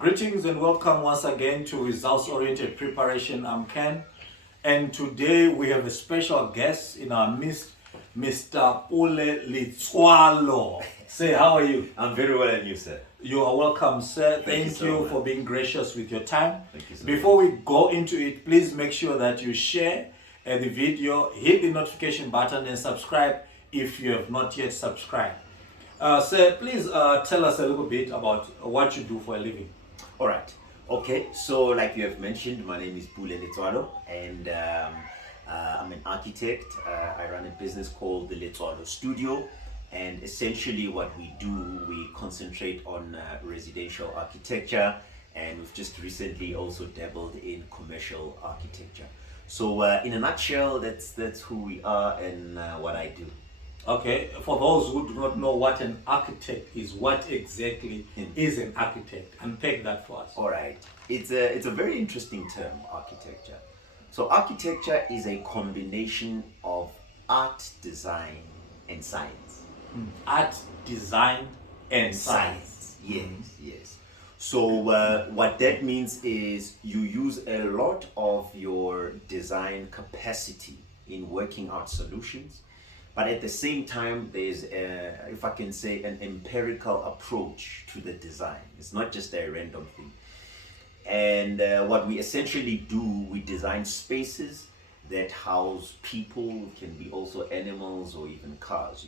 Greetings and welcome once again to Results-Oriented Preparation. I'm Ken, and today we have a special guest in our midst, Mr. Pule Letswalo. Say, how are you? I'm very well, and you, sir? You are welcome, sir. Thank you Thank so you much. for being gracious with your time. Thank you so Before we go into it, please make sure that you share the video, hit the notification button, and subscribe if you have not yet subscribed. Sir, please tell us a little bit about what you do for a living. All right. Okay. So, like you have mentioned, my name is Pule Letswalo, and I'm an architect. I run a business called the Letswalo Studio, and essentially, what we do, we concentrate on residential architecture, and we've just recently also dabbled in commercial architecture. So, in a nutshell, that's who we are and what I do. Okay, for those who do not know what an architect is, what exactly is an architect? Unpack that for us. All right. It's a very interesting term, architecture. So architecture is a combination of art, design, and science. Art, design, and science. Yes. So what that means is you use a lot of your design capacity in working out solutions, but at the same time, there's, if I can say, an empirical approach to the design. It's not just a random thing. And what we essentially do, we design spaces that house people, can be also animals or even cars,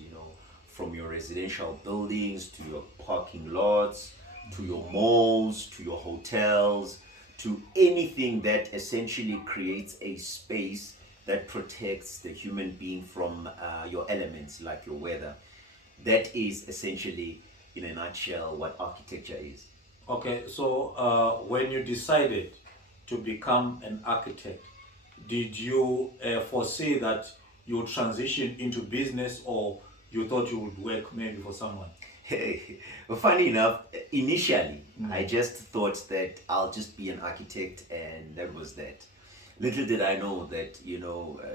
from your residential buildings to your parking lots, to your malls, to your hotels, to anything that essentially creates a space that protects the human being from your elements, like your weather. That is essentially, in a nutshell, what architecture is. Okay, so when you decided to become an architect, did you foresee that you would transition into business, or you thought you would work maybe for someone? Well, funny enough, initially, I just thought that I'll just be an architect and that was that. Little did I know that,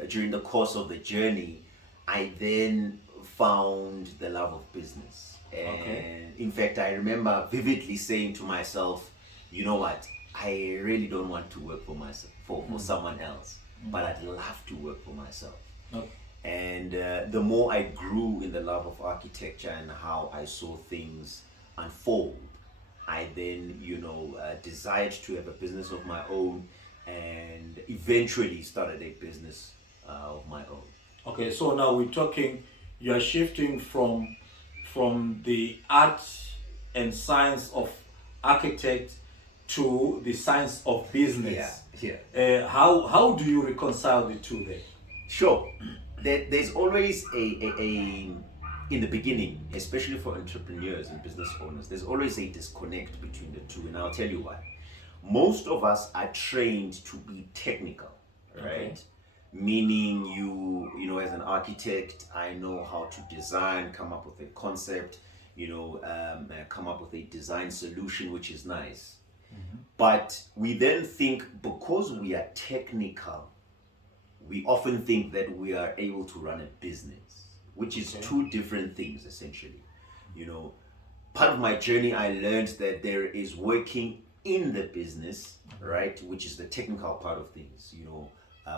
during the course of the journey, I then found the love of business. And in fact, I remember vividly saying to myself, you know what, I really don't want to work for myself, for someone else, but I'd love to work for myself. Okay. And the more I grew in the love of architecture and how I saw things unfold, I then, desired to have a business of my own, and eventually started a business of my own. Okay, so now we're talking, you are shifting from the art and science of architect to the science of business. Yeah. How do you reconcile the two there? Sure. There's always a in the beginning, especially for entrepreneurs and business owners, there's always a disconnect between the two, and I'll tell you why. Most of us are trained to be technical, right? Okay. Meaning you as an architect, I know how to design, come up with a concept, come up with a design solution, which is nice. But we then think, because we are technical, we often think that we are able to run a business, which is two different things, essentially. Part of my journey, I learned that there is working in the business, right, which is the technical part of things.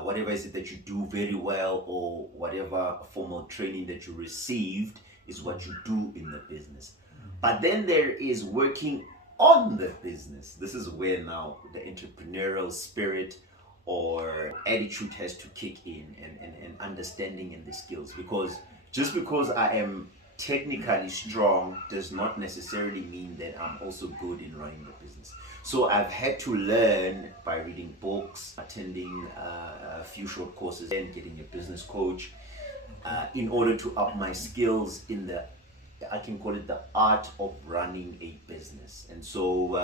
Whatever is it that you do very well, or whatever formal training that you received is what you do in the business. But then there is working on the business. This is where now the entrepreneurial spirit or attitude has to kick in, and understanding and the skills. Because just because I am technically strong does not necessarily mean that I'm also good in running the business. So I've had to learn by reading books, attending a few short courses, and getting a business coach in order to up my skills in the, I can call it, the art of running a business. And so,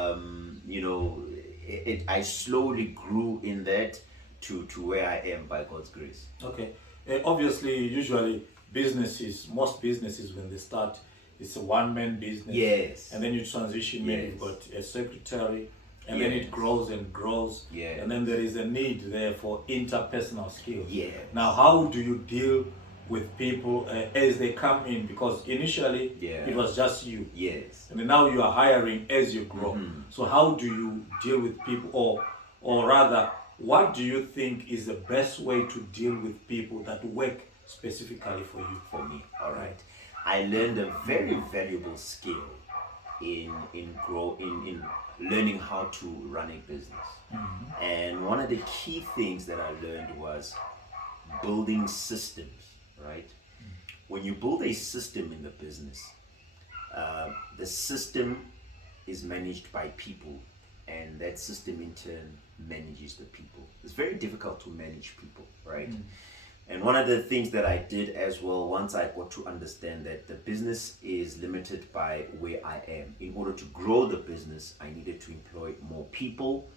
I slowly grew in that to where I am by God's grace. Okay. Obviously, usually most businesses, when they start, it's a one-man business. Yes. And then you transition, maybe you've got a secretary, and then it grows and grows. Yeah. And then there is a need there for interpersonal skills. Yeah. Now, how do you deal with people as they come in, because initially Yeah. it was just you, Yes. and now you are hiring as you grow. So how do you deal with people, or rather, what do you think is the best way to deal with people that work specifically for you? For me, all right. I learned a very valuable skill in learning how to run a business. And one of the key things that I learned was building systems, right? When you build a system in the business, the system is managed by people, and that system in turn manages the people. It's very difficult to manage people, right? And one of the things that I did as well, once I got to understand that the business is limited by where I am. In order to grow the business, I needed to employ more people.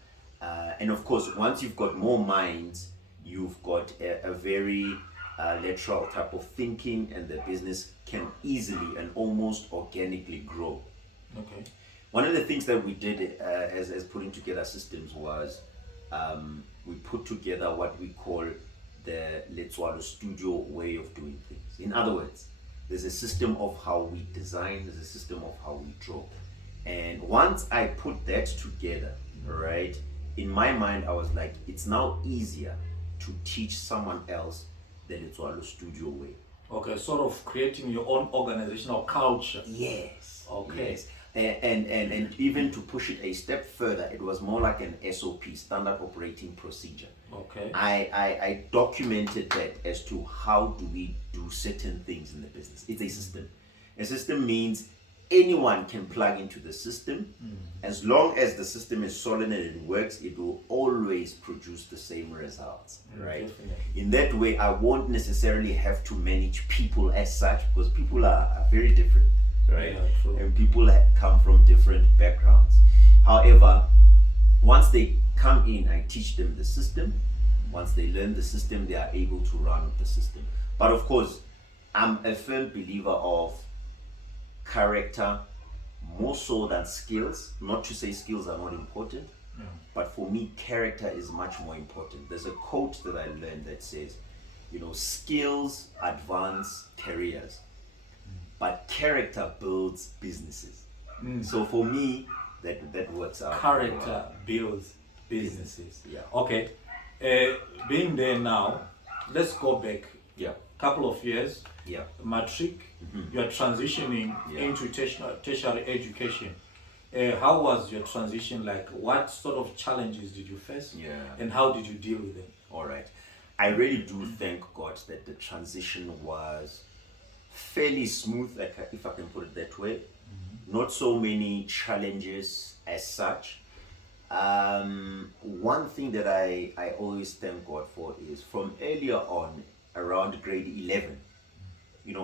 And of course, once you've got more minds, you've got a very lateral type of thinking, and the business can easily and almost organically grow. Okay. One of the things that we did as putting together systems was we put together what we call the Letswalo studio way of doing things. In other words, there's a system of how we design, there's a system of how we draw. And once I put that together, right, in my mind, I was like, it's now easier to teach someone else the Letswalo studio way. Okay, sort of creating your own organizational culture. Yes. Okay. Yes. And even to push it a step further, it was more like an SOP, standard operating procedure. Okay. I documented that as to how do we do certain things in the business. It's a system. A system means anyone can plug into the system. As long as the system is solid and it works, it will always produce the same results, right? Definitely. In that way, I won't necessarily have to manage people as such, because people are very different, right? Yeah, true. And people come from different backgrounds. However, once they come in, I teach them the system. Once they learn the system, they are able to run with the system. But of course, I'm a firm believer of character more so than skills. Not to say skills are not important, but for me, character is much more important. There's a quote that I learned that says, skills advance careers, but character builds businesses. So for me, that works out. Character builds businesses. Yeah. Okay. Being there now, let's go back Yeah. couple of years. Yeah. Matric, you are transitioning Yeah. into tertiary education. How was your transition like? What sort of challenges did you face? Yeah. And how did you deal with them? All right. I really do thank God that the transition was fairly smooth, if I can put it that way. Not so many challenges as such. One thing that I always thank God for is from earlier on, around grade 11,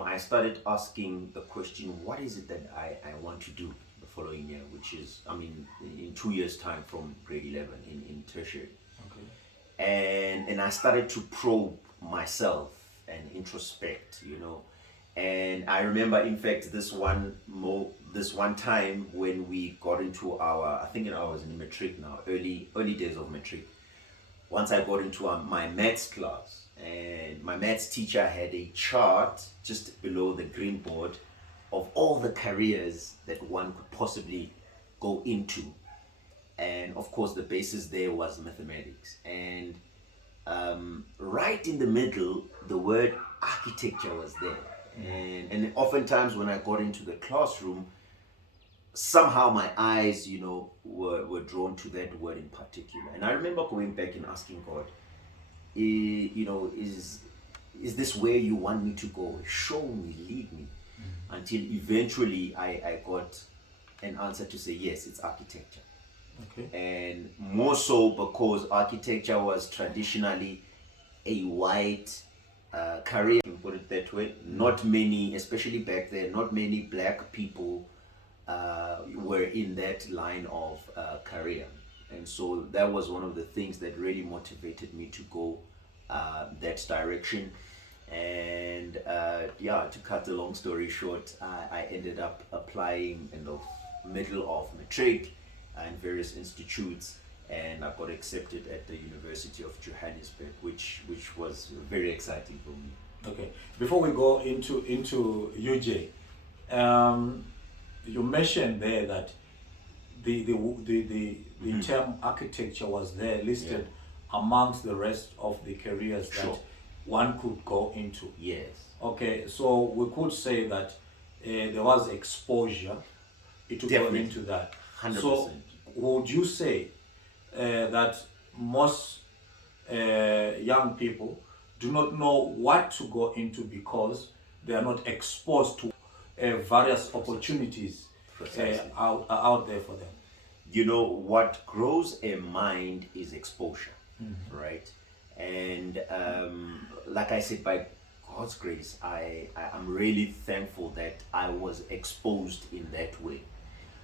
I started asking the question, what is it that I want to do the following year, which is, in 2 years' time from grade 11 in tertiary. Okay. And I started to probe myself and introspect, And I remember, in fact, this one time when we got into I think I was in matric now, early days of matric. Once I got into my maths class, and my maths teacher had a chart just below the green board of all the careers that one could possibly go into. And of course, the basis there was mathematics. And right in the middle, the word architecture was there. And oftentimes when I got into the classroom, somehow my eyes, were drawn to that word in particular. And I remember going back and asking God, is this where you want me to go? Show me, lead me. Until eventually I got an answer to say, yes, it's architecture. Okay. And more so because architecture was traditionally a white career, to put it that way. Not many, especially back then, not many black people were in that line of career. And so that was one of the things that really motivated me to go that direction. And to cut the long story short, I ended up applying in the middle of matric in various institutes, and I got accepted at the University of Johannesburg, which was very exciting for me. Okay. Before we go into UJ, you mentioned there that the term architecture was there listed amongst the rest of the careers that Sure. one could go into. Yes. Okay, so we could say that there was exposure to go Definitely. into that. 100%. So would you say that most young people do not know what to go into because they are not exposed to various opportunities Precisely. out there for them? You know, what grows a mind is exposure, right? And like I said, by God's grace, I'm really thankful that I was exposed in that way,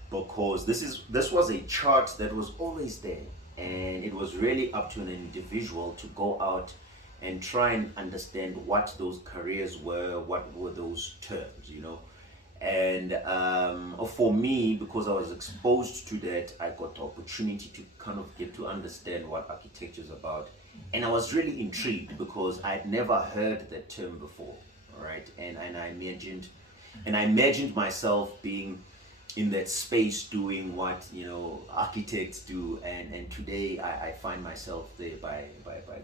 because this was a chart that was always there, and it was really up to an individual to go out and try and understand what those careers were, what were those terms, you know. And for me, because I was exposed to that, I got the opportunity to kind of get to understand what architecture is about. And I was really intrigued because I'd never heard that term before, right? And I imagined myself being in that space doing what, you know, architects do, and today I find myself there by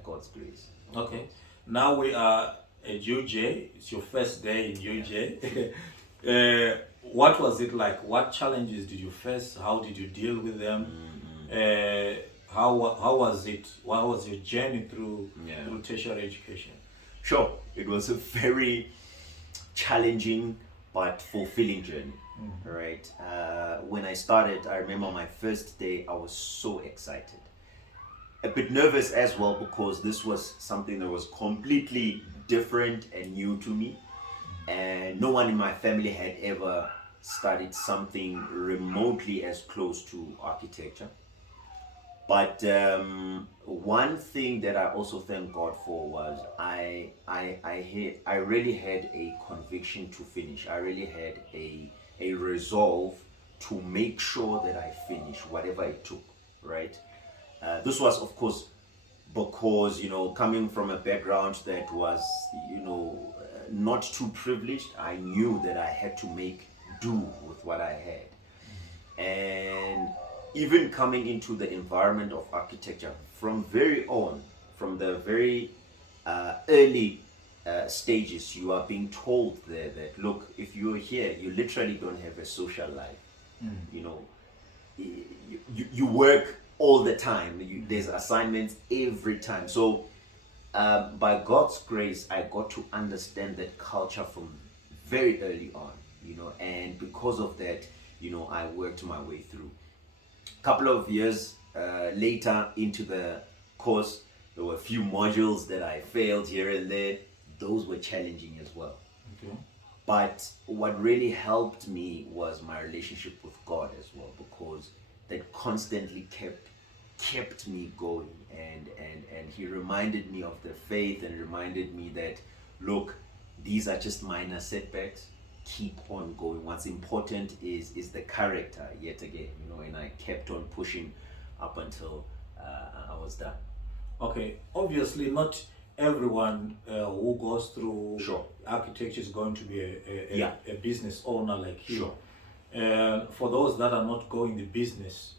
God's grace. Okay. Now we are at UJ. It's your first day in UJ. What was it like? What challenges did you face? How did you deal with them? How was it? What was your journey through tertiary education? Sure, it was a very challenging but fulfilling journey, right? When I started, I remember my first day, I was so excited. A bit nervous as well, because this was something that was completely different and new to me. And no one in my family had ever studied something remotely as close to architecture. But one thing that I also thank God for was I really had a conviction to finish. I really had a resolve to make sure that I finish whatever it took, right? This was, of course, because, you know, coming from a background that was, you know, not too privileged, I knew that I had to make do with what I had. And even coming into the environment of architecture from from the very early stages, you are being told there that, look, if you're here, you literally don't have a social life. You know, you work all the time. There's assignments every time. So by God's grace, I got to understand that culture from very early on, you know, and because of that, you know, I worked my way through. A couple of years later into the course, there were a few modules that I failed here and there. Those were challenging as well. Okay. But what really helped me was my relationship with God as well, because that constantly kept me going, and he reminded me of the faith and reminded me that, look, these are just minor setbacks, keep on going. What's important is the character, yet again, you know. And I kept on pushing up until I was done. Okay. Obviously, not everyone who goes through Sure. architecture is going to be Yeah. a business owner like you. Sure. For those that are not going the business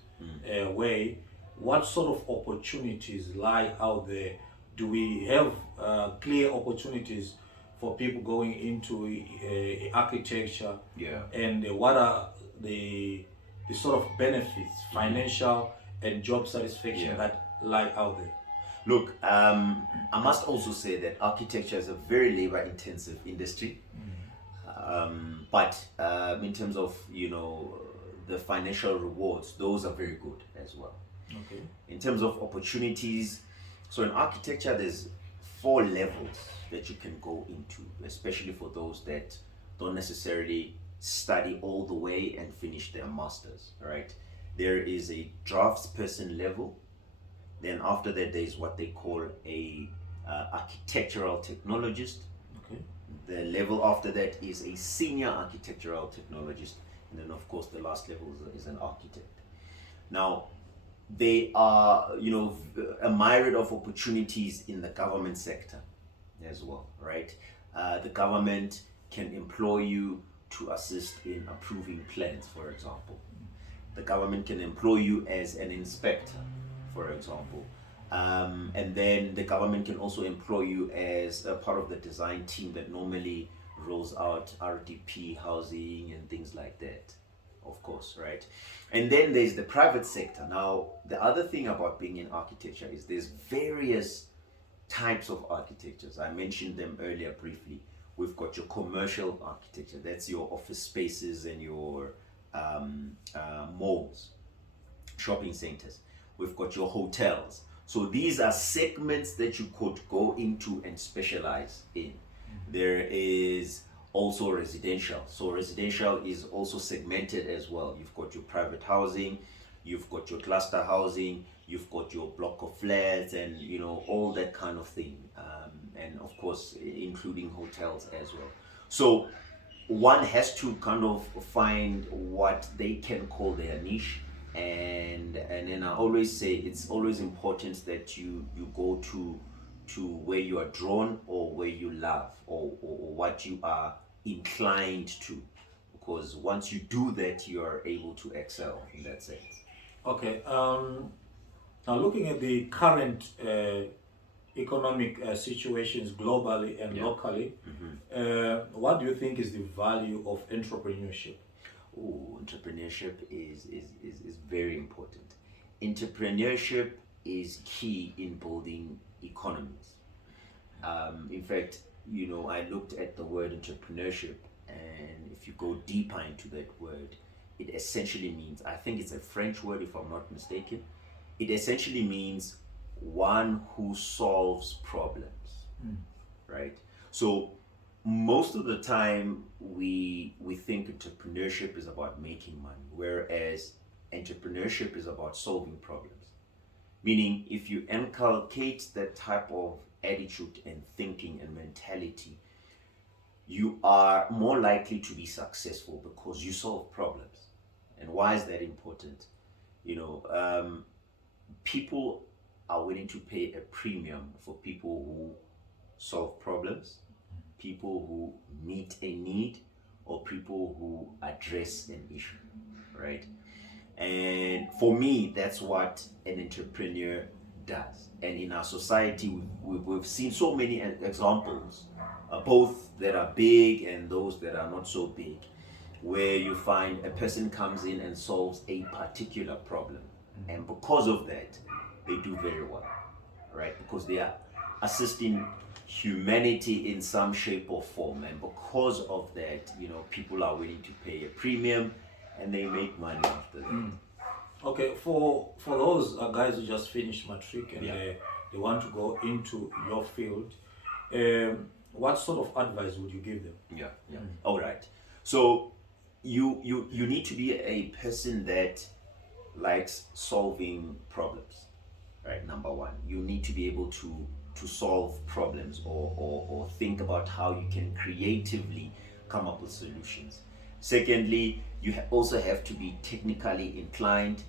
way, what sort of opportunities lie out there? Do we have clear opportunities for people going into architecture? Yeah. And what are the sort of benefits, financial and job satisfaction that lie out there? Look, I must also say that architecture is a very labor-intensive industry. But in terms of, you know, the financial rewards, those are very good as well. Okay. In terms of opportunities, so in architecture, there's 4 levels that you can go into, especially for those that don't necessarily study all the way and finish their masters, right? There is a draftsperson level. Then after that, there's what they call a architectural technologist. Okay. The level after that is a senior architectural technologist. And then, of course, the last level is an architect. Now, they are, you know, a myriad of opportunities in the government sector as well, right? The government can employ you to assist in approving plans, for example. The government can employ you as an inspector, for example. And then the government can also employ you as a part of the design team that normally rolls out RDP housing and things like that, of course, right? And then there's the private sector. Now, the other thing about being in architecture is there's various types of architectures. I mentioned them earlier briefly. We've got your commercial architecture, that's your office spaces and your malls, shopping centers. We've got your hotels. So these are segments that you could go into and specialize in. There is also residential. So residential is also segmented as well. You've got your private housing, you've got your cluster housing, you've got your block of flats, and all that kind of thing, and of course including hotels as well. So one has to kind of find what they can call their niche, and then I always say it's always important that you go to where you are drawn, or where you love, or what you are inclined to, because once you do that, you are able to excel in that sense. Okay. Now, looking at the current economic situations globally and locally, what do you think is the value of entrepreneurship? Oh, entrepreneurship is very important. Entrepreneurship is key in building economies. In fact, I looked at the word entrepreneurship, and if you go deeper into that word, it essentially means, I think it's a French word if I'm not mistaken, it essentially means one who solves problems, right? So most of the time we think entrepreneurship is about making money, whereas entrepreneurship is about solving problems. Meaning, if you inculcate that type of attitude and thinking and mentality, you are more likely to be successful because you solve problems. And why is that important? People are willing to pay a premium for people who solve problems, people who meet a need, or people who address an issue, right? And for me, that's what an entrepreneur does. And in our society, we've seen so many examples, both that are big and those that are not so big, where you find a person comes in and solves a particular problem. And because of that, they do very well, right? Because they are assisting humanity in some shape or form. And because of that, people are willing to pay a premium, and they make money after that. Okay, for those guys who just finished matric and they want to go into your field, what sort of advice would you give them? All right. So you need to be a person that likes solving problems, right? Number one, you need to be able to solve problems, or think about how you can creatively come up with solutions. Secondly, you also have to be technically inclined,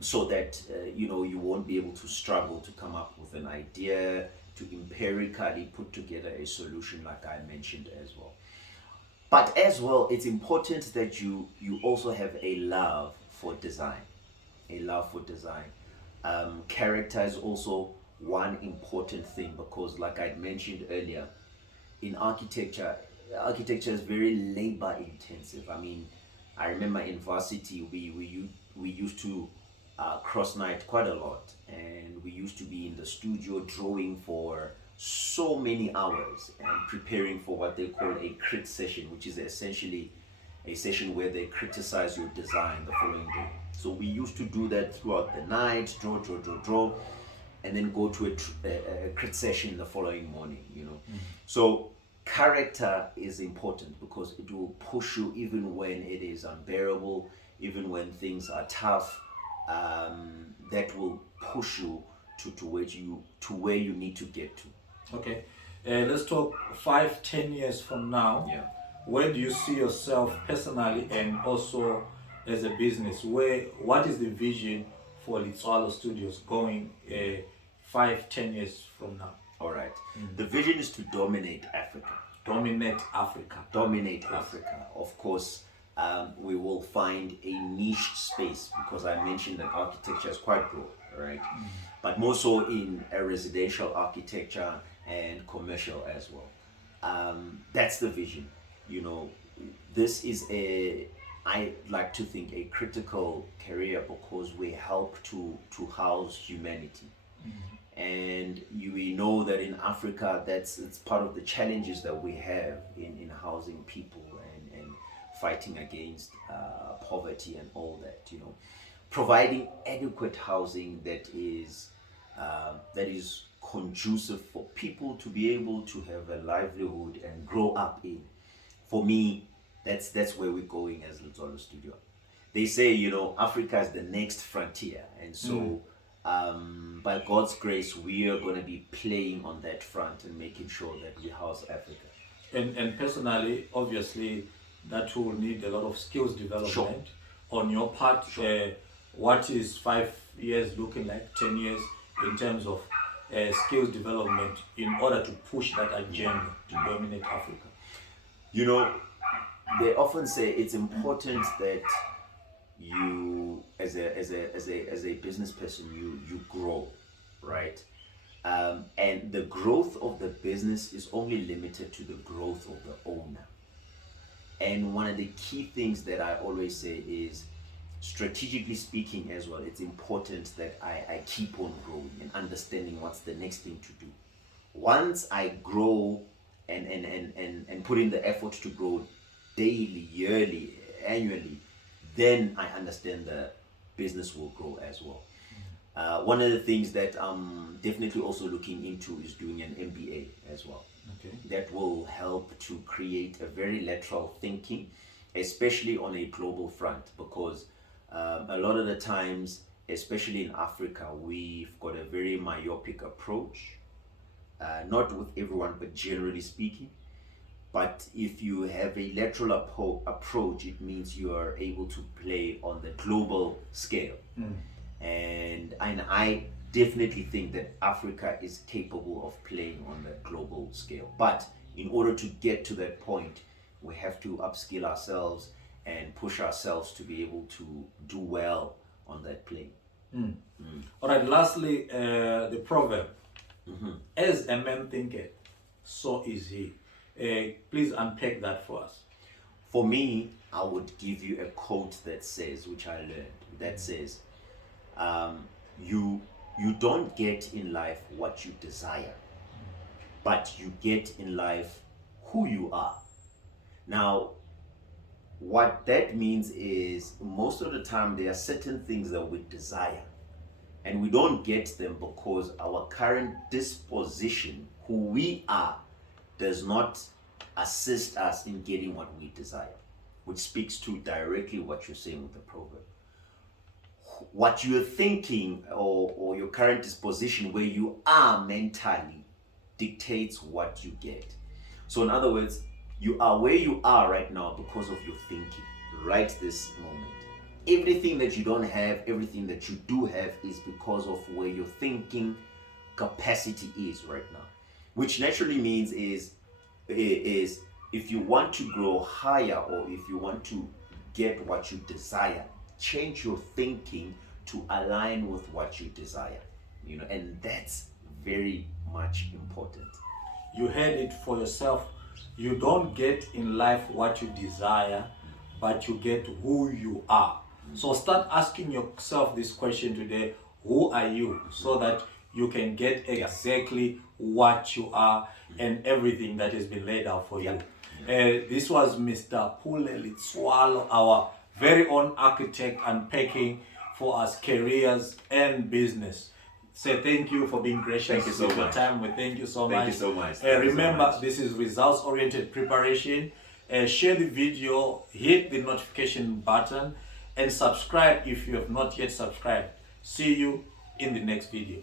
so that you won't be able to struggle to come up with an idea, to empirically put together a solution, like I mentioned as well. But as well, it's important that you also have a love for design. Character is also one important thing, because like I mentioned earlier, in architecture is very labor intensive. I mean, I remember in varsity we used to cross night quite a lot, and we used to be in the studio drawing for so many hours and preparing for what they call a crit session, which is essentially a session where they criticize your design the following day. So we used to do that throughout the night, draw, and then go to a crit session the following morning. So character is important, because it will push you even when it is unbearable, even when things are tough. That will push you to where you need to get to. Okay, let's talk 5-10 years from now. Where do you see yourself personally and also as a business? What is the vision for Letswalo Studios going 5-10 years from now? All right. The vision is to dominate Africa. Dominate Africa. Dominate Africa. Of course, we will find a niche space because I mentioned that architecture is quite broad, right? But more so in a residential architecture and commercial as well. That's the vision. You know, this is I like to think a critical career because we help to house humanity. And we know that in Africa, it's part of the challenges that we have in housing people and fighting against poverty and all that. You know, providing adequate housing that is conducive for people to be able to have a livelihood and grow up in. For me, that's where we're going as Letswalo Studio. They say, you know, Africa is the next frontier, and so. By God's grace, we are going to be playing on that front and making sure that we house Africa. And personally, obviously, that will need a lot of skills development on your part. What is 5 years looking like, 10 years in terms of skills development in order to push that agenda to dominate Africa? You know, they often say it's important that you as a business person you grow, right? And the growth of the business is only limited to the growth of the owner. And one of the key things that I always say is, strategically speaking as well, it's important that I keep on growing and understanding what's the next thing to do. Once I grow and put in the effort to grow daily, yearly, annually, then I understand the business will grow as well. One of the things that I'm definitely also looking into is doing an MBA as well. Okay. That will help to create a very lateral thinking, especially on a global front, because a lot of the times, especially in Africa, we've got a very myopic approach, not with everyone, but generally speaking. But if you have a lateral approach, it means you are able to play on the global scale. And I definitely think that Africa is capable of playing on the global scale. But in order to get to that point, we have to upskill ourselves and push ourselves to be able to do well on that plane. All right, lastly, the proverb, as a man thinketh, so is he. Please unpack that for us. For me, I would give you a quote that says, which I learned, that says, you don't get in life what you desire, but you get in life who you are. Now, what that means is most of the time there are certain things that we desire and we don't get them because our current disposition, who we are, does not assist us in getting what we desire, which speaks to directly what you're saying with the proverb. What you're thinking or your current disposition, where you are mentally, dictates what you get. So in other words, you are where you are right now because of your thinking right this moment. Everything that you don't have, everything that you do have is because of where your thinking capacity is right now, which naturally means is if you want to grow higher or if you want to get what you desire, change your thinking to align with what you desire, you know, and that's very much important. You heard it for yourself. You don't get in life what you desire, but you get who you are. So start asking yourself this question today: who are you? So that you can get exactly what you are and everything that has been laid out for you. This was Mr. Pule Letswalo, our very own architect, unpacking for us careers and business. Say thank you for being gracious with your time. We thank you so much. Thank you so much. Remember, this is results-oriented preparation. Share the video, hit the notification button, and subscribe if you have not yet subscribed. See you in the next video.